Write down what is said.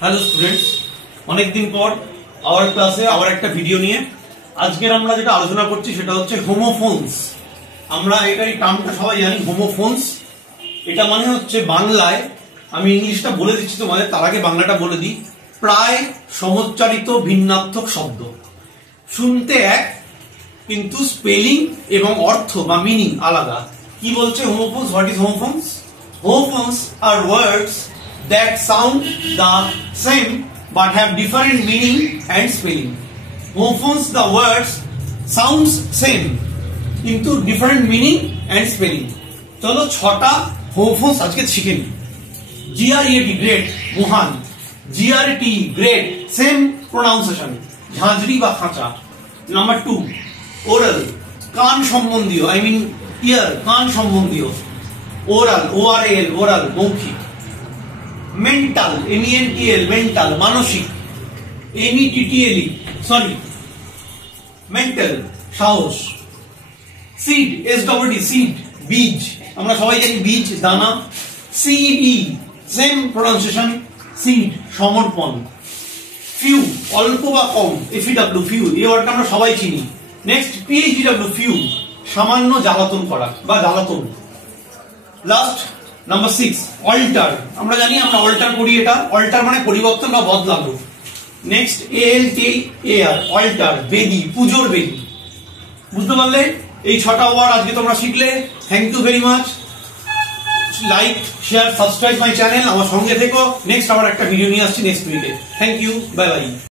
Hello students, অনেকদিন পর আবার ক্লাসে আবার একটা ভিডিও নিয়ে আজকের আমরা যেটা আলোচনা করছি সেটা হচ্ছে হোমোফোনস। আমরা এই টার্মটা সবাই জানি, হোমোফোনস। এটা মানে হচ্ছে বাংলায়, আমি ইংলিশটা বলে দিচ্ছি তোমাদের, তার আগে বাংলাটা বলে দিই, প্রায় সমোচ্চারিত ভিন্নার্থক শব্দ। শুনতে এক কিন্তু স্পেলিং এবং অর্থ বা মিনিং আলাদা। কি বলছে homophones? What is homophones? Homophones are words that sound the same but have different meaning and spelling. Homophones, the words sounds same কিন্তু different meaning and spelling. চলো 6টা homophones আজকে শিখে নিই। GREAT গ্রেট, মহান। GRT গ্রেট, সেম প্রোনাউন্সিয়েশন, ঝাঁঝরি বা খাঁচা। নাম্বার 2 ওরাল, কান সম্বন্ধীয়, আই মিন ইয়ার, কান সম্বন্ধীয়। ওরাল, ORAL, ওরাল, মৌখিক। মেন্টাল, MENTAL, মেন্টাল, মানসিক। METTAL, সরি, মেন্টাল, সাহস। সিড, SEED, সিড, বীজ। আমরা সবাই জানি বীজ, দানা। CED, সেম প্রোনাউন্সিয়েশন, সিড, সমর্পণ। ফিউ, অল্প বা কম, FEW, ফিউ, এই ওয়ার্ডটা আমরা সবাই চিনি। নেক্সট PHEW, ফিউ, সামান্য জ্বালাতন করা বা জ্বালাতন। লাস্ট নাম্বার 6 অল্টার, আমরা জানি আমরা অল্টার করি, এটা অল্টার মানে পরিবর্তন বা বদলানো। নেক্সট ALTAR, অল্টার, বেদি, পূজোর বেদি। বুঝতে পারলে? এই 6টা ওয়ার্ড আজকে তোমরা শিখলে। Thank you very much. Like, share, subscribe my channel, আমার সঙ্গে থেকো। নেক্সট আবার একটা ভিডিও নিয়ে আসছি নেক্সট উইকে। Thank you, bye by.